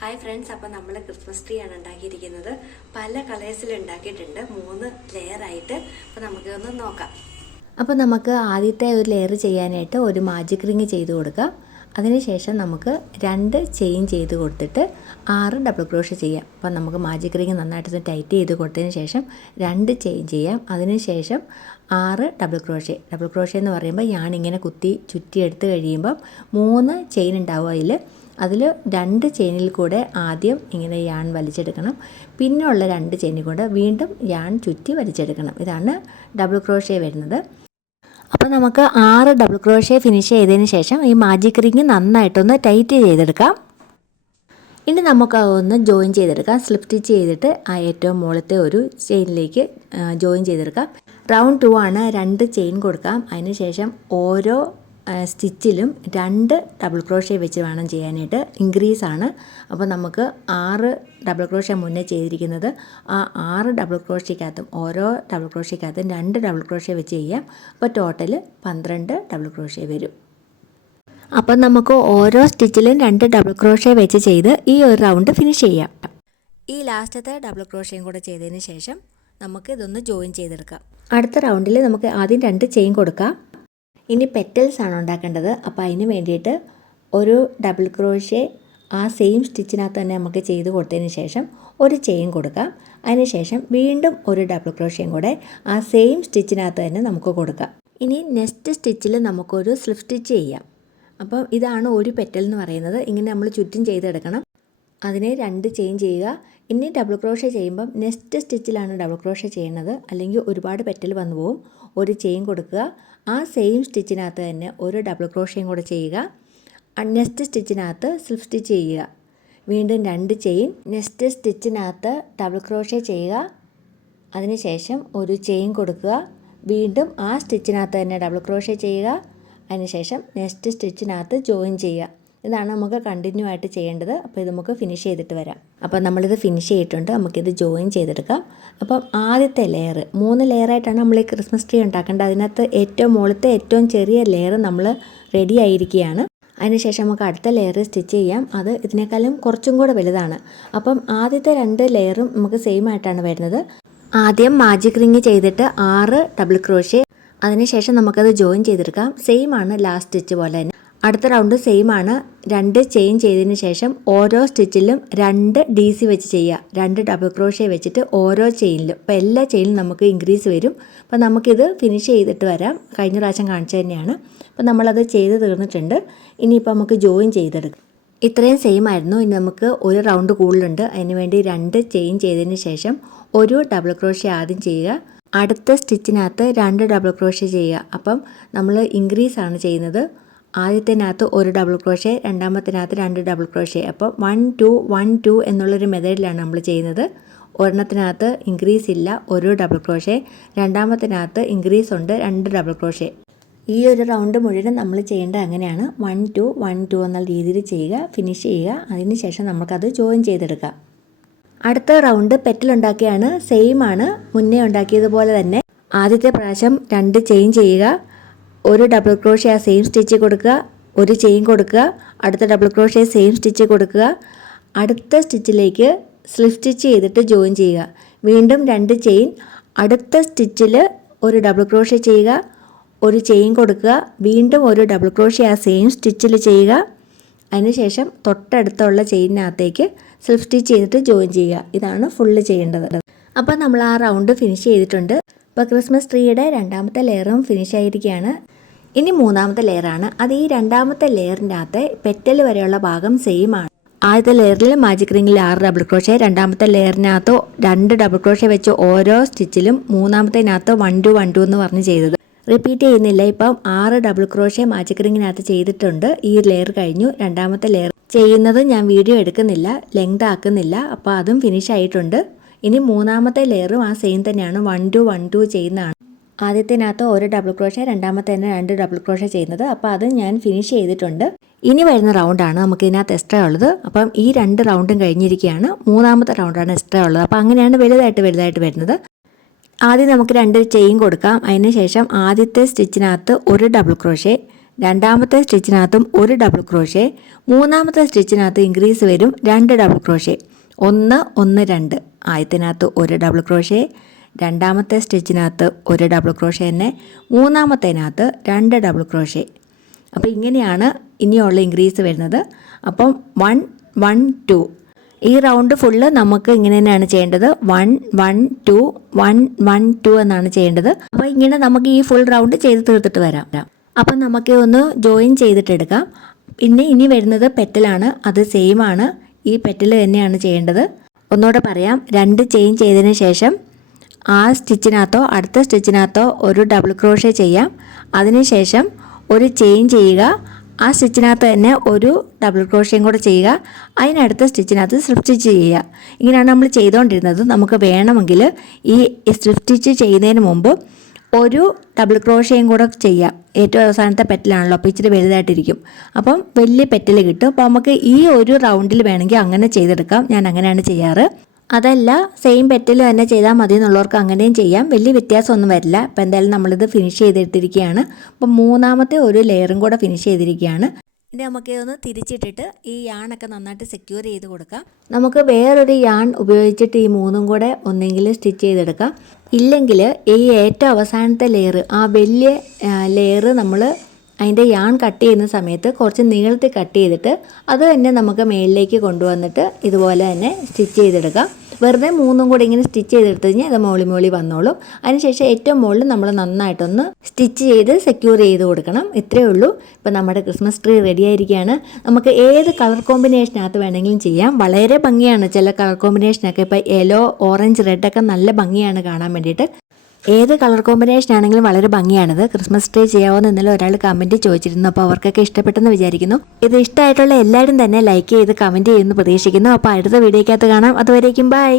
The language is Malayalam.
ഹായ് ഫ്രണ്ട്സ്, അപ്പോൾ നമ്മൾ ക്രിസ്മസ് ട്രീ ആണ് ഉണ്ടാക്കിയിരിക്കുന്നത്. പല കളേഴ്സിൽ ഉണ്ടാക്കിയിട്ടുണ്ട്, 3 ലെയർ ആയിട്ട്. അപ്പോൾ നമുക്കൊന്ന് നോക്കാം. അപ്പോൾ നമുക്ക് ആദ്യത്തെ ഒരു ലെയർ ചെയ്യാനായിട്ട് ഒരു മാജിക് റിങ് ചെയ്ത് കൊടുക്കാം. അതിനുശേഷം നമുക്ക് 2 ചെയിൻ ചെയ്ത് കൊടുത്തിട്ട് 6 ഡബിൾ ക്രോഷേ ചെയ്യാം. അപ്പോൾ നമുക്ക് മാജിക് റിങ് നന്നായിട്ട് ടൈറ്റ് ചെയ്ത് കൊടുത്തതിന് ശേഷം 2 ചെയിൻ ചെയ്യാം. അതിനുശേഷം 6 ഡബിൾ ക്രോഷേ എന്ന് പറയുമ്പോൾ ഞാനിങ്ങനെ കുത്തി ചുറ്റിയെടുത്ത് കഴിയുമ്പം 3 ചെയിൻ ഉണ്ടാവും. അതിൽ 2 ചെയിനിൽ കൂടെ ആദ്യം ഇങ്ങനെ യാൺ വലിച്ചെടുക്കണം. പിന്നെയുള്ള 2 ചെയിനിൽ കൂടെ വീണ്ടും യാൺ ചുറ്റി വലിച്ചെടുക്കണം. ഇതാണ് ഡബിൾ ക്രോഷേ വരുന്നത്. അപ്പോൾ നമുക്ക് 6 ഡബിൾ ക്രോഷേ ഫിനിഷ് ചെയ്തതിന് ശേഷം ഈ മാജിക് റിങ് നന്നായിട്ടൊന്ന് ടൈറ്റ് ചെയ്തെടുക്കാം. ഇനി നമുക്ക് ഒന്ന് ജോയിൻ ചെയ്തെടുക്കാം. സ്ലിപ്പ് സ്റ്റിച്ച് ചെയ്തിട്ട് ആ ഏറ്റവും മുകളിലത്തെ ഒരു ചെയിനിലേക്ക് ജോയിൻ ചെയ്തെടുക്കാം. റൗണ്ട് 2 ആണ്. 2 ചെയിൻ കൊടുക്കാം. അതിനുശേഷം ഓരോ സ്റ്റിച്ചിലും 2 ഡബിൾ ക്രോഷേ വെച്ച് വേണം ചെയ്യാനായിട്ട്. ഇൻക്രീസ് ആണ്. അപ്പോൾ നമുക്ക് 6 ഡബിൾ ക്രോഷേ മുന്നേ ചെയ്തിരിക്കുന്നത്. ആ 6 ഡബിൾ ക്രോഷേക്കകത്തും ഓരോ ഡബിൾ ക്രോഷേക്കകത്തും 2 ഡബിൾ ക്രോഷേ വെച്ച് ചെയ്യാം. അപ്പോൾ ടോട്ടൽ 12 ഡബിൾ ക്രോഷേ വരും. അപ്പം നമുക്ക് ഓരോ സ്റ്റിച്ചിലും 2 ഡബിൾ ക്രോഷേ വെച്ച് ചെയ്ത് ഈ ഒരു റൗണ്ട് ഫിനിഷ് ചെയ്യാം. ഈ ലാസ്റ്റത്തെ ഡബിൾ ക്രോഷേയും കൂടെ ചെയ്തതിന് ശേഷം നമുക്ക് ഇതൊന്ന് ജോയിൻ ചെയ്തെടുക്കാം. അടുത്ത റൗണ്ടിൽ നമുക്ക് ആദ്യം 2 ചെയിൻ കൊടുക്കാം. ഇനി പെറ്റൽസ് ആണ് ഉണ്ടാക്കേണ്ടത്. അപ്പോൾ അതിന് വേണ്ടിയിട്ട് ഒരു ഡബിൾ ക്രോഷേ ആ സെയിം സ്റ്റിച്ചിനകത്ത് തന്നെ നമുക്ക് ചെയ്ത് കൊടുത്തതിന് ശേഷം ഒരു ചെയിൻ കൊടുക്കാം. അതിനുശേഷം വീണ്ടും ഒരു ഡബിൾ ക്രോഷേയും കൂടെ ആ സെയിം സ്റ്റിച്ചിനകത്ത് തന്നെ നമുക്ക് കൊടുക്കാം. ഇനി നെക്സ്റ്റ് സ്റ്റിച്ചിൽ നമുക്കൊരു സ്ലിപ്പ് സ്റ്റിച്ച് ചെയ്യാം. അപ്പം ഇതാണ് ഒരു പെറ്റൽ എന്ന് പറയുന്നത്. ഇങ്ങനെ നമ്മൾ ചുറ്റും ചെയ്തെടുക്കണം. അതിനെ 2 ചെയിൻ ചെയ്യുക. ഇനി ഡബിൾ ക്രോഷേ ചെയ്യുമ്പം നെക്സ്റ്റ് സ്റ്റിച്ചിലാണ് ഡബിൾ ക്രോഷേ ചെയ്യുന്നത്, അല്ലെങ്കിൽ ഒരുപാട് പെറ്റൽ വന്നു പോകും. ഒരു ചെയിൻ കൊടുക്കുക. ആ സെയിം സ്റ്റിച്ചിനകത്ത് തന്നെ ഒരു ഡബിൾ ക്രോഷേയും കൂടെ ചെയ്യുക. നെക്സ്റ്റ് സ്റ്റിച്ചിനകത്ത് സ്ലിപ്പ് സ്റ്റിച്ച് ചെയ്യുക. വീണ്ടും 2 ചെയിൻ. നെക്സ്റ്റ് സ്റ്റിച്ചിനകത്ത് ഡബിൾ ക്രോഷേ ചെയ്യുക. അതിനുശേഷം ഒരു ചെയിൻ കൊടുക്കുക. വീണ്ടും ആ സ്റ്റിച്ചിനകത്ത് തന്നെ ഡബിൾ ക്രോഷേ ചെയ്യുക. അതിനുശേഷം നെക്സ്റ്റ് സ്റ്റിച്ചിനകത്ത് ജോയിൻ ചെയ്യുക. ഇതാണ് നമുക്ക് കണ്ടിന്യൂ ആയിട്ട് ചെയ്യേണ്ടത്. അപ്പോൾ ഇത് നമുക്ക് ഫിനിഷ് ചെയ്തിട്ട് വരാം. അപ്പോൾ നമ്മളിത് ഫിനിഷ് ചെയ്തിട്ടുണ്ട്. നമുക്കിത് ജോയിൻ ചെയ്തെടുക്കാം. അപ്പം ആദ്യത്തെ ലെയർ 3 ലെയറായിട്ടാണ് നമ്മൾ ഈ ക്രിസ്മസ് ട്രീ ഉണ്ടാക്കേണ്ടത്. അതിനകത്ത് ഏറ്റവും മുകളിലത്തെ ഏറ്റവും ചെറിയ ലെയർ നമ്മൾ റെഡി ആയിരിക്കുകയാണ്. അതിനുശേഷം നമുക്ക് അടുത്ത ലെയർ സ്റ്റിച്ച് ചെയ്യാം. അത് ഇതിനേക്കാളും കുറച്ചും കൂടെ വലുതാണ്. അപ്പം ആദ്യത്തെ 2 ലെയറും നമുക്ക് സെയിം ആയിട്ടാണ് വരുന്നത്. ആദ്യം മാജിക് റിങ് ചെയ്തിട്ട് 6 ഡബിൾ ക്രോഷേ. അതിനുശേഷം നമുക്കത് ജോയിൻ ചെയ്തെടുക്കാം. സെയിം ആണ് ലാസ്റ്റ് സ്റ്റിച്ച് പോലെ തന്നെ. അടുത്ത റൗണ്ട് സെയിം ആണ്. 2 ചെയിൻ ചെയ്തതിന് ശേഷം ഓരോ സ്റ്റിച്ചിലും 2 DC വെച്ച് ചെയ്യുക. 2 ഡബിൾ ക്രോഷേ വെച്ചിട്ട് ഓരോ ചെയിനിലും. അപ്പോൾ എല്ലാ ചെയിനിലും നമുക്ക് ഇൻക്രീസ് വരും. അപ്പോൾ നമുക്കിത് ഫിനിഷ് ചെയ്തിട്ട് വരാം. കഴിഞ്ഞ പ്രാവശ്യം കാണിച്ചു തന്നെയാണ്. അപ്പോൾ നമ്മളത് ചെയ്ത് തീർന്നിട്ടുണ്ട്. ഇനിയിപ്പോൾ നമുക്ക് ജോയിൻ ചെയ്തെടുക്കാം. ഇത്രയും സെയിം ആയിരുന്നു. ഇനി നമുക്ക് ഒരു റൗണ്ട് കൂടുതലുണ്ട്. അതിന് വേണ്ടി 2 ചെയിൻ ചെയ്തതിന് ശേഷം ഒരു ഡബിൾ ക്രോഷേ ആദ്യം ചെയ്യുക. അടുത്ത സ്റ്റിച്ചിനകത്ത് 2 ഡബിൾ ക്രോഷേ ചെയ്യുക. അപ്പം നമ്മൾ ഇൻക്രീസ് ആണ് ചെയ്യുന്നത്. ആദ്യത്തിനകത്ത് ഒരു ഡബിൾ ക്രോഷേ, രണ്ടാമത്തിനകത്ത് 2 ഡബിൾ ക്രോഷേ. അപ്പോൾ 1 2 1 2 എന്നുള്ളൊരു മെത്തേഡിലാണ് നമ്മൾ ചെയ്യുന്നത്. ഒരെണ്ണത്തിനകത്ത് ഇൻക്രീസ് ഇല്ല, ഒരു ഡബിൾ ക്രോഷേ. രണ്ടാമത്തിനകത്ത് ഇൻക്രീസ് ഉണ്ട്, 2 ഡബിൾ ക്രോഷേ. ഈ ഒരു റൗണ്ട് മുഴുവൻ നമ്മൾ ചെയ്യേണ്ടത് അങ്ങനെയാണ്. 1 2 1 2 എന്നുള്ള രീതിയിൽ ചെയ്യുക, ഫിനിഷ് ചെയ്യുക. അതിന് ശേഷം നമുക്കത് ജോയിൻ ചെയ്തെടുക്കാം. അടുത്ത റൗണ്ട് പെറ്റൽ ഉണ്ടാക്കിയാണ്. സെയിം ആണ്, മുന്നേ ഉണ്ടാക്കിയതുപോലെ തന്നെ. ആദ്യത്തെ പ്രാവശ്യം 2 ചെയിൻ ചെയ്യുക. ഒരു ഡബിൾ ക്രോഷേ ആ സെയിം സ്റ്റിച്ച് കൊടുക്കുക. ഒരു ചെയിൻ കൊടുക്കുക. അടുത്ത ഡബിൾ ക്രോഷേ സെയിം സ്റ്റിച്ച് കൊടുക്കുക. അടുത്ത സ്റ്റിച്ചിലേക്ക് സ്ലിപ്പ് സ്റ്റിച്ച് ചെയ്തിട്ട് ജോയിൻ ചെയ്യുക. വീണ്ടും 2 ചെയിൻ. അടുത്ത സ്റ്റിച്ചിൽ ഒരു ഡബിൾ ക്രോഷേ ചെയ്യുക. ഒരു ചെയിൻ കൊടുക്കുക. വീണ്ടും ഒരു ഡബിൾ ക്രോഷേ ആ സെയിം സ്റ്റിച്ചിൽ ചെയ്യുക. അതിനുശേഷം തൊട്ടടുത്തുള്ള ചെയിനകത്തേക്ക് സ്ലിപ്പ് സ്റ്റിച്ച് ചെയ്തിട്ട് ജോയിൻ ചെയ്യുക. ഇതാണ് ഫുള്ള് ചെയ്യേണ്ടത്. അപ്പോൾ നമ്മൾ ആ റൗണ്ട് ഫിനിഷ് ചെയ്തിട്ടുണ്ട്. ഇപ്പോൾ ക്രിസ്മസ് ട്രീയുടെ 2ാമത്തെ ലെയറും ഫിനിഷ് ആയിരിക്കുകയാണ്. ഇനി 3ാമത്തെ ലെയറാണ്. അത് ഈ 2ാമത്തെ ലെയറിൻ്റെ അകത്ത് പെറ്റൽ വരെയുള്ള ഭാഗം സെയിം ആണ്. ആദ്യത്തെ ലെയറിൽ മാജിക് റിങ്ങിൽ 6 ഡബിൾ ക്രോഷേ, 2ാമത്തെ ലെയറിനകത്ത് 2 ഡബിൾ ക്രോഷേ വെച്ച് ഓരോ സ്റ്റിച്ചിലും, 3ാമത്തേനകത്ത് 1 2 1 2 എന്ന് പറഞ്ഞ് ചെയ്തത്. റിപ്പീറ്റ് ചെയ്യുന്നില്ല. ഇപ്പം 6 ഡബിൾ ക്രോഷേ മാജിക് റിങ്ങിനകത്ത് ചെയ്തിട്ടുണ്ട്. ഈ ലെയർ കഴിഞ്ഞു. 2ാമത്തെ ലെയർ ചെയ്യുന്നത് ഞാൻ വീഡിയോ എടുക്കുന്നില്ല, ലെങ്ത് ആക്കുന്നില്ല. അപ്പോൾ അതും ഫിനിഷ് ആയിട്ടുണ്ട്. ഇനി 3ാമത്തെ ലെയറും ആ സെയിം തന്നെയാണ്. 1 2 1 2 ചെയ്യുന്നതാണ്. ആദ്യത്തിനകത്ത് ഒരു ഡബിൾ ക്രോഷേ, രണ്ടാമത്തെ തന്നെ 2 ഡബിൾ ക്രോഷേ ചെയ്യുന്നത്. അപ്പോൾ അത് ഞാൻ ഫിനിഷ് ചെയ്തിട്ടുണ്ട്. ഇനി വരുന്ന റൗണ്ടാണ് നമുക്ക് ഇതിനകത്ത് എക്സ്ട്രാ ഉള്ളത്. അപ്പം ഈ 2 റൗണ്ടും കഴിഞ്ഞിരിക്കുകയാണ്. 3ാമത്തെ റൗണ്ടാണ് എക്സ്ട്രാ ഉള്ളത്. അപ്പോൾ അങ്ങനെയാണ് വലുതായിട്ട് വരുന്നത്. ആദ്യം നമുക്ക് 2 ചെയിൻ കൊടുക്കാം. അതിന് ശേഷം ആദ്യത്തെ സ്റ്റിച്ചിനകത്ത് ഒരു ഡബിൾ ക്രോഷേ, രണ്ടാമത്തെ സ്റ്റിച്ചിനകത്തും ഒരു ഡബിൾ ക്രോഷേ, മൂന്നാമത്തെ സ്റ്റിച്ചിനകത്ത് ഇൻക്രീസ് വരും 2 ഡബിൾ ക്രോഷേ. 1 1 2. ആദ്യത്തിനകത്ത് ഒരു ഡബിൾ ക്രോഷേ, രണ്ടാമത്തെ സ്റ്റിച്ചിനകത്ത് ഒരു ഡബിൾ ക്രോഷേ തന്നെ, മൂന്നാമത്തേനകത്ത് 2 ഡബിൾ ക്രോഷേ. അപ്പോൾ ഇങ്ങനെയാണ് ഇനിയുള്ള ഇൻക്രീസ് വരുന്നത്. അപ്പം 1 1 2. ഈ റൗണ്ട് ഫുള്ള് നമുക്ക് ഇങ്ങനെ തന്നെയാണ് ചെയ്യേണ്ടത്. 1 1 2 1 1 2 എന്നാണ് ചെയ്യേണ്ടത്. അപ്പോൾ ഇങ്ങനെ നമുക്ക് ഈ ഫുൾ റൗണ്ട് ചെയ്ത് തീർത്തിട്ട് വരാം. അപ്പം നമുക്ക് ഒന്ന് ജോയിൻ ചെയ്തിട്ടെടുക്കാം. പിന്നെ ഇനി വരുന്നത് പെറ്റലാണ്. അത് സെയിം ആണ്, ഈ പെറ്റൽ തന്നെയാണ് ചെയ്യേണ്ടത്. ഒന്നുകൂടെ പറയാം, 2 ചെയിൻ ചെയ്തതിന് ശേഷം ആ സ്റ്റിച്ചിനകത്തോ അടുത്ത സ്റ്റിച്ചിനകത്തോ ഒരു ഡബിൾ ക്രോഷേ ചെയ്യാം. അതിനുശേഷം ഒരു ചെയിൻ ചെയ്യുക, ആ സ്റ്റിച്ചിനകത്ത് തന്നെ ഒരു ഡബിൾ ക്രോഷയും കൂടെ ചെയ്യുക, അതിനടുത്ത സ്റ്റിച്ചിനകത്ത് സ്ട്രിപ്പ് സ്റ്റിച്ച് ചെയ്യുക. ഇങ്ങനെയാണ് നമ്മൾ ചെയ്തുകൊണ്ടിരുന്നത്. നമുക്ക് വേണമെങ്കിൽ ഈ സ്ട്രിപ്പ് സ്റ്റിച്ച് ചെയ്യുന്നതിന് മുമ്പ് ഒരു ഡബിൾ ക്രോഷയും കൂടെ ചെയ്യാം. ഏറ്റവും അവസാനത്തെ പെറ്റലാണല്ലോ, അപ്പോൾ ഇച്ചിരി വലുതായിട്ടിരിക്കും. അപ്പം വലിയ പെറ്റൽ കിട്ടും. അപ്പോൾ നമുക്ക് ഈ ഒരു റൗണ്ടിൽ വേണമെങ്കിൽ അങ്ങനെ ചെയ്തെടുക്കാം. ഞാൻ അങ്ങനെയാണ് ചെയ്യാറ്. അതല്ല സെയിം പെറ്റൽ തന്നെ ചെയ്താൽ മതി എന്നുള്ളവർക്ക് അങ്ങനെയും ചെയ്യാം. വലിയ വ്യത്യാസമൊന്നും വരില്ല. അപ്പോൾ എന്തായാലും നമ്മളിത് ഫിനിഷ് ചെയ്തിട്ടിരിക്കുകയാണ്. അപ്പം മൂന്നാമത്തെ ഒരു ലെയറും കൂടെ ഫിനിഷ് ചെയ്തിരിക്കുകയാണ്. ഇനി നമുക്ക് ഒന്ന് തിരിച്ചിട്ടിട്ട് ഈ യാണൊക്കെ നന്നായിട്ട് സെക്യൂർ ചെയ്ത് കൊടുക്കാം. നമുക്ക് വേറൊരു യാൺ ഉപയോഗിച്ചിട്ട് ഈ മൂന്നും കൂടെ ഒന്നെങ്കിൽ സ്റ്റിച്ച് ചെയ്തെടുക്കാം. ഇല്ലെങ്കിൽ ഈ ഏറ്റവും അവസാനത്തെ ലെയർ, ആ വലിയ ലെയർ നമ്മൾ അതിൻ്റെ യാൺ കട്ട് ചെയ്യുന്ന സമയത്ത് കുറച്ച് നീളത്തിൽ കട്ട് ചെയ്തിട്ട് അത് തന്നെ നമുക്ക് മേളിലേക്ക് കൊണ്ടുവന്നിട്ട് ഇതുപോലെ തന്നെ സ്റ്റിച്ച് ചെയ്തെടുക്കാം. വെറുതെ മൂന്നും കൂടി ഇങ്ങനെ സ്റ്റിച്ച് ചെയ്തെടുത്ത് കഴിഞ്ഞാൽ അത് മോളി വന്നോളും. അതിനുശേഷം ഏറ്റവും മുകളിൽ നമ്മൾ നന്നായിട്ടൊന്ന് സ്റ്റിച്ച് ചെയ്ത് സെക്യൂർ ചെയ്ത് കൊടുക്കണം. ഇത്രയേ ഉള്ളൂ. ഇപ്പോൾ നമ്മുടെ ക്രിസ്മസ് ട്രീ റെഡി ആയിരിക്കുകയാണ്. നമുക്ക് ഏത് കളർ കോമ്പിനേഷനകത്ത് വേണമെങ്കിലും ചെയ്യാം. വളരെ ഭംഗിയാണ് ചില കളർ കോമ്പിനേഷനൊക്കെ. ഇപ്പോൾ യെല്ലോ, ഓറഞ്ച്, റെഡൊക്കെ നല്ല ഭംഗിയാണ് കാണാൻ വേണ്ടിയിട്ട്. ഏത് കളർ കോമ്പിനേഷൻ ആണെങ്കിലും വളരെ ഭംഗിയാണിത്. ക്രിസ്മസ് ട്രീ ചെയ്യാവുന്ന ഇന്നലെ ഒരാൾ കമൻറ്റ് ചോദിച്ചിരുന്നു. അപ്പോൾ അവർക്കൊക്കെ ഇഷ്ടപ്പെട്ടെന്ന് വിചാരിക്കുന്നു. ഇത് ഇഷ്ടമായിട്ടുള്ള എല്ലാവരും തന്നെ ലൈക്ക് ചെയ്ത് കമൻറ്റ് ചെയ്യുമെന്ന് പ്രതീക്ഷിക്കുന്നു. അപ്പോൾ അടുത്ത വീഡിയോക്കകത്ത് കാണാം. അതുവരേക്കും ബൈ.